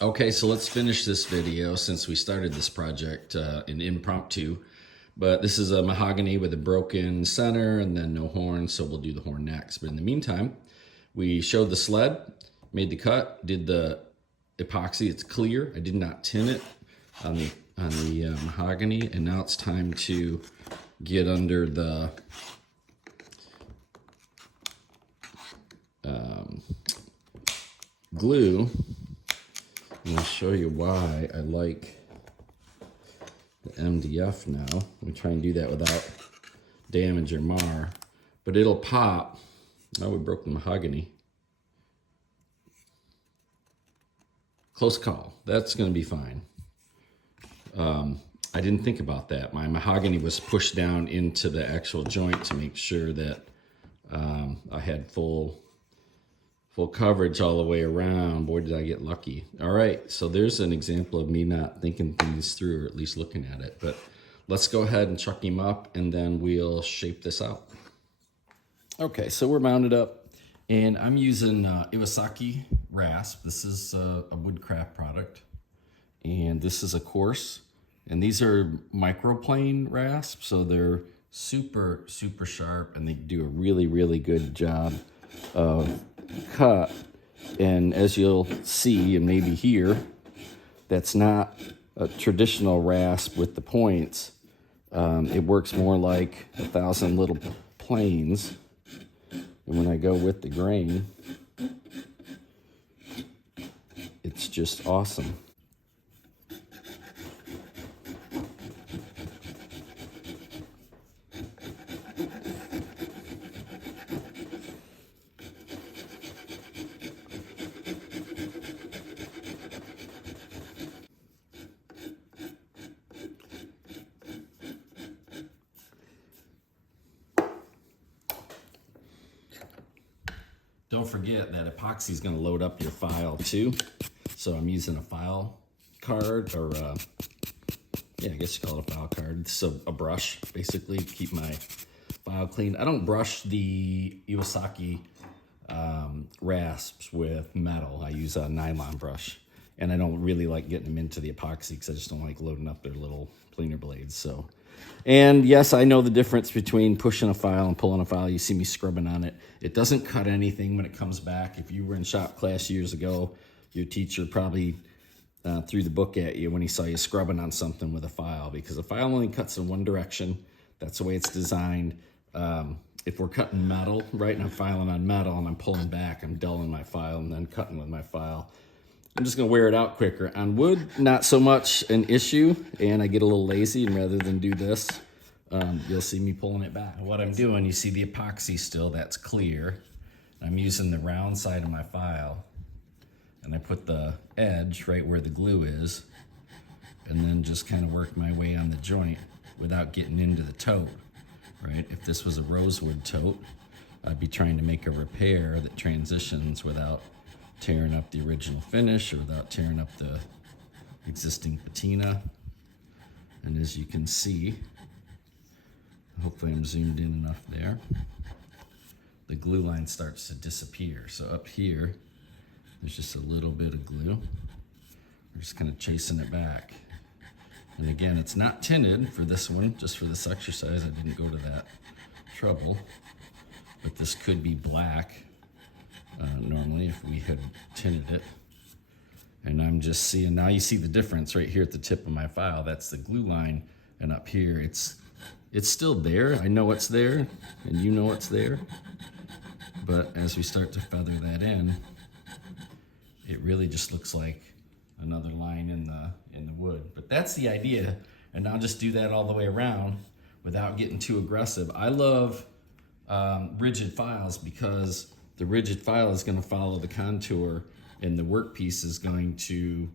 Okay, so let's finish this video since we started this project in impromptu. But this is a mahogany with a broken center and then no horn, so we'll do the horn next. But in the meantime, we showed the sled, made the cut, did the epoxy. It's clear. I did not tin it on the mahogany, and now it's time to get under the glue. I'm going to show you why I like the MDF now. We try and do that without damage or mar, but it'll pop. Oh, we broke the mahogany. Close call. That's going to be fine. I didn't think about that. My mahogany was pushed down into the actual joint to make sure that I had full coverage all the way around. Boy, did I get lucky. All right, so there's an example of me not thinking things through, or at least looking at it. But let's go ahead and chuck him up, and then we'll shape this out. Okay, so we're mounted up, and I'm using Iwasaki rasp. This is a woodcraft product, and this is a coarse. And these are microplane rasps, so they're super, super sharp, and they do a really, really good job of cut. And as you'll see and maybe hear, that's not a traditional rasp with the points. It works more like 1,000 little planes. And when I go with the grain, it's just awesome. Don't forget that epoxy is going to load up your file too. So I'm using a file card, or yeah, I guess you call it a file card. So a brush, basically, to keep my file clean. I don't brush the Iwasaki rasps with metal. I use a nylon brush. And I don't really like getting them into the epoxy because I just don't like loading up their little planer blades. So, and yes, I know the difference between pushing a file and pulling a file. You see me scrubbing on it. It doesn't cut anything when it comes back. If you were in shop class years ago, your teacher probably threw the book at you when he saw you scrubbing on something with a file, because a file only cuts in one direction. That's the way it's designed. If we're cutting metal, right, and I'm filing on metal and I'm pulling back, I'm dulling my file and then cutting with my file. I'm just gonna wear it out quicker. On wood, not so much an issue, and I get a little lazy, and rather than do this, you'll see me pulling it back. What I'm doing, you see the epoxy still, that's clear. I'm using the round side of my file, and I put the edge right where the glue is, and then just kind of work my way on the joint without getting into the tote, right? If this was a rosewood tote, I'd be trying to make a repair that transitions without tearing up the original finish or without tearing up the existing patina. And as you can see, hopefully I'm zoomed in enough there, the glue line starts to disappear. So up here, there's just a little bit of glue. We're just kind of chasing it back. And again, it's not tinted for this one, just for this exercise. I didn't go to that trouble, but this could be black. Normally if we had tinted it. And I'm just seeing, now you see the difference right here at the tip of my file. That's the glue line, and up here it's still there. I know it's there, and you know it's there. But as we start to feather that in, it really just looks like another line in the wood. But that's the idea, and I'll just do that all the way around without getting too aggressive. I love rigid files because the rigid file is going to follow the contour, and the workpiece is going to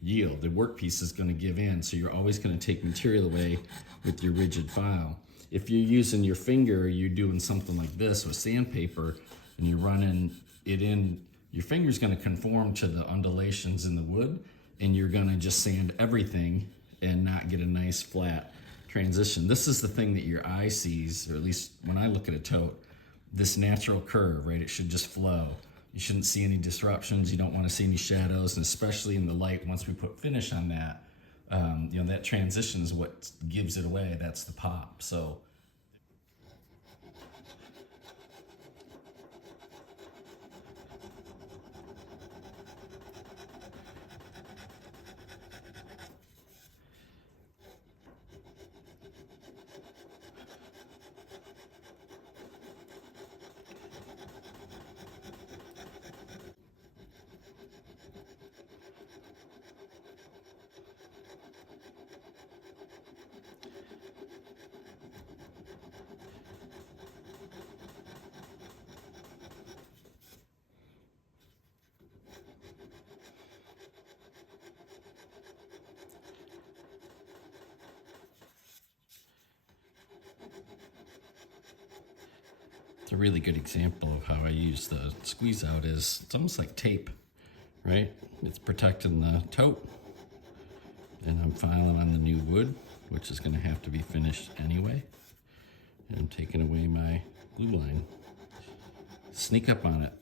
yield. The workpiece is going to give in, so you're always going to take material away with your rigid file. If you're using your finger, you're doing something like this with sandpaper, and you're running it in, your finger's going to conform to the undulations in the wood, and you're going to just sand everything and not get a nice flat transition. This is the thing that your eye sees, or at least when I look at a tote, this natural curve, right? It should just flow. You shouldn't see any disruptions. You don't want to see any shadows, and especially in the light, once we put finish on that, you know, that transition is what gives it away. That's the pop. So it's a really good example of how I use the squeeze out. Is it's almost like tape, right? It's protecting the tote. And I'm filing on the new wood, which is gonna have to be finished anyway. And I'm taking away my glue line. Sneak up on it.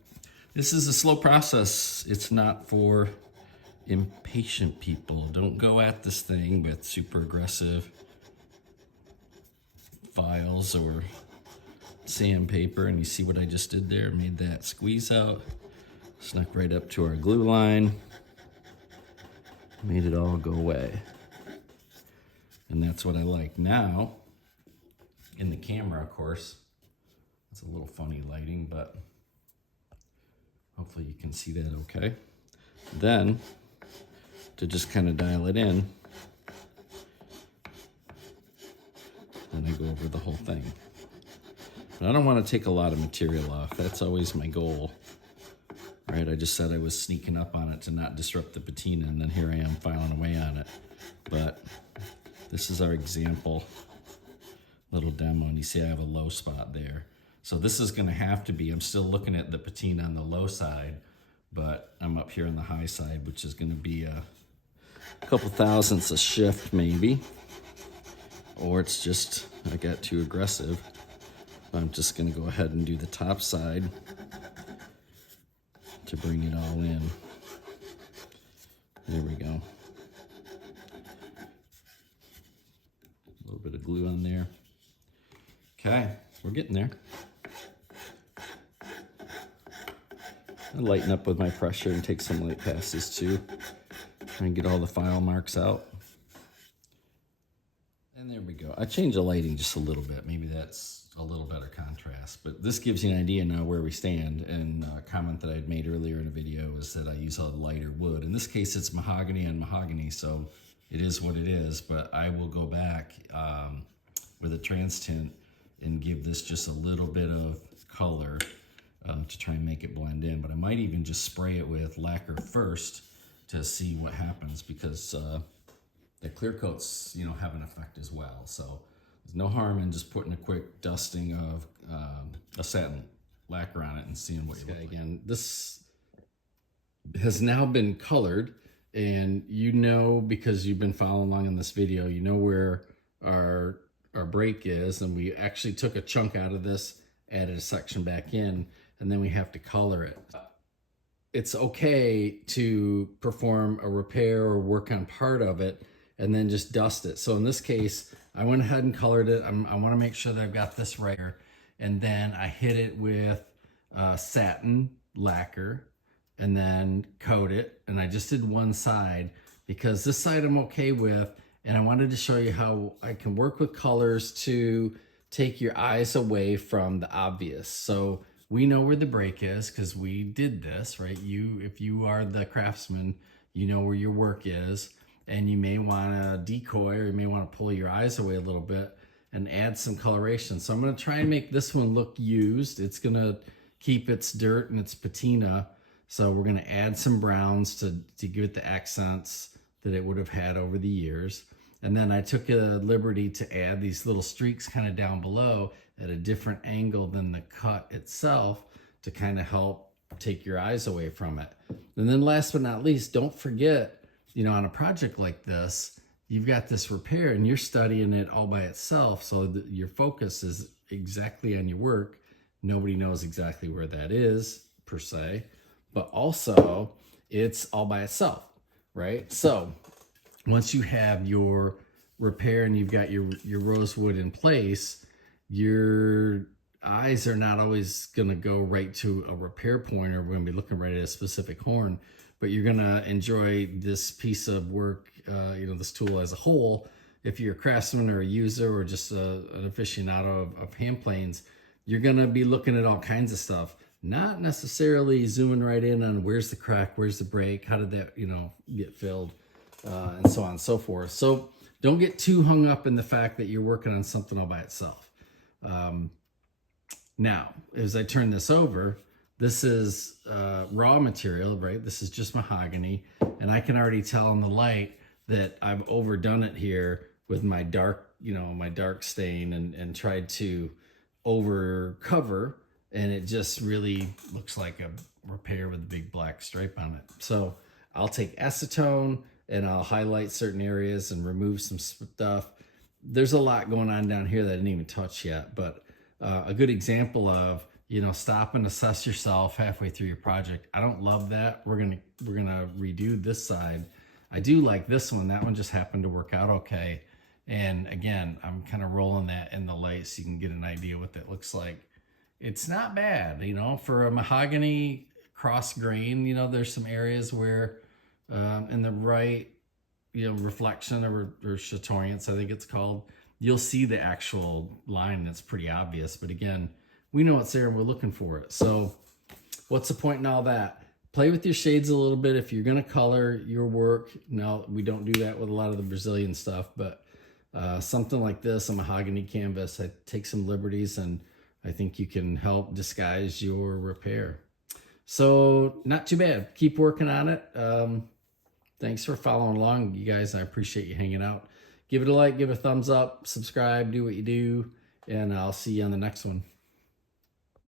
This is a slow process. It's not for impatient people. Don't go at this thing with super aggressive files or sandpaper. And you see what I just did there? Made that squeeze out, snuck right up to our glue line, made it all go away. And that's what I like. Now, in the camera, of course, it's a little funny lighting, but hopefully you can see that okay. Then, to just kind of dial it in, then I go over the whole thing. But I don't want to take a lot of material off. That's always my goal. Right, I just said I was sneaking up on it to not disrupt the patina, and then here I am filing away on it. But this is our example little demo, and you see I have a low spot there. So this is gonna have to be, I'm still looking at the patina on the low side, but I'm up here on the high side, which is gonna be a couple thousandths a shift maybe. Or it's just, I got too aggressive. I'm just gonna go ahead and do the top side to bring it all in. There we go. A little bit of glue on there. Okay, we're getting there. I lighten up with my pressure and take some light passes too. Try and get all the file marks out. And there we go. I changed the lighting just a little bit. Maybe that's a little better contrast, but this gives you an idea now where we stand. And a comment that I had made earlier in a video is that I use a lighter wood. In this case, it's mahogany on mahogany, so it is what it is, but I will go back with a trans tint and give this just a little bit of color to try and make it blend in. But I might even just spray it with lacquer first to see what happens, because the clear coats, you know, have an effect as well. So there's no harm in just putting a quick dusting of a satin lacquer on it and seeing what you look like. Again, this has now been colored, and you know, because you've been following along in this video, you know where our break is, and we actually took a chunk out of this, added a section back in, and then we have to color it. It's okay to perform a repair or work on part of it and then just dust it. So in this case, I went ahead and colored it. I want to make sure that I've got this right here. And then I hit it with satin lacquer and then coat it. And I just did one side because this side I'm okay with. And I wanted to show you how I can work with colors to take your eyes away from the obvious. So we know where the break is because we did this, right? If you are the craftsman, you know where your work is. And you may want to decoy, or you may want to pull your eyes away a little bit and add some coloration. So I'm going to try and make this one look used. It's going to keep its dirt and its patina. So we're going to add some browns to give it the accents that it would have had over the years. And then I took a liberty to add these little streaks kind of down below at a different angle than the cut itself to kind of help take your eyes away from it. And then last but not least, don't forget, you know, on a project like this, you've got this repair and you're studying it all by itself. So your focus is exactly on your work. Nobody knows exactly where that is per se, but also it's all by itself, right? So once you have your repair and you've got your rosewood in place, your eyes are not always going to go right to a repair point, or we're going to be looking right at a specific horn, but you're going to enjoy this piece of work, this tool as a whole. If you're a craftsman or a user or just an aficionado of hand planes, you're going to be looking at all kinds of stuff, not necessarily zooming right in on where's the crack, where's the break, how did that, get filled, and so on and so forth. So don't get too hung up in the fact that you're working on something all by itself. Now, as I turn this over, this is raw material, right? This is just mahogany, and I can already tell in the light that I've overdone it here with my dark, my dark stain, and tried to over cover, and it just really looks like a repair with a big black stripe on it. So I'll take acetone and I'll highlight certain areas and remove some stuff. There's a lot going on down here that I didn't even touch yet, but a good example of, stop and assess yourself halfway through your project. I don't love that. We're gonna redo this side. I do like this one. That one just happened to work out okay. And again, I'm kind of rolling that in the light so you can get an idea what that looks like. It's not bad, for a mahogany cross grain. There's some areas where in the right, reflection or chatoyance, I think it's called, you'll see the actual line that's pretty obvious. But again, we know it's there and we're looking for it. So what's the point in all that? Play with your shades a little bit if you're going to color your work. Now, we don't do that with a lot of the Brazilian stuff, but something like this, a mahogany canvas, I take some liberties, and I think you can help disguise your repair. So not too bad. Keep working on it. Thanks for following along, you guys. I appreciate you hanging out. Give it a like, give it a thumbs up, subscribe, do what you do, and I'll see you on the next one.